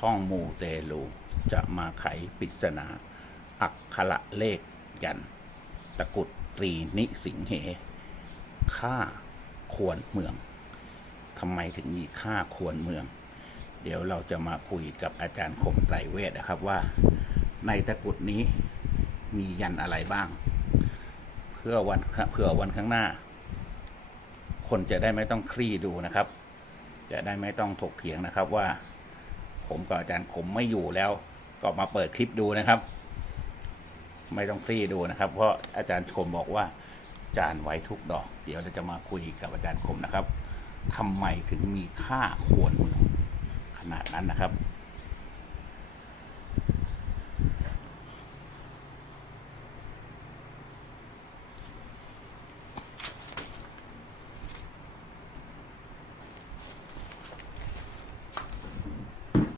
ช่องมูเตลู จะมาไขปริศนา อักขระเลขยัน ตะกุดตรีนิสิงเหค่าควรเมืองทำไมถึงมีค่าควรเมือง เดี๋ยวเราจะมาคุยกับอาจารย์คมไตรเวทนะครับว่า ในตะกุดนี้มียันอะไรบ้าง เพื่อวันเพื่อวันข้างหน้า คนจะได้ไม่ต้องคลี่ดูนะครับ จะได้ไม่ต้องถกเถียงนะครับว่า ผมกับอาจารย์ขมไม่อยู่แล้ว ก็มาเปิดคลิปดูนะครับ ไม่ต้องคลี่ดูนะครับ เพราะอาจารย์ขมบอกว่าจานไว้ทุกดอก เดี๋ยวเราจะมาคุยกับอาจารย์ขมนะครับทำไมถึงมีค่าควรขนาดนั้นนะครับ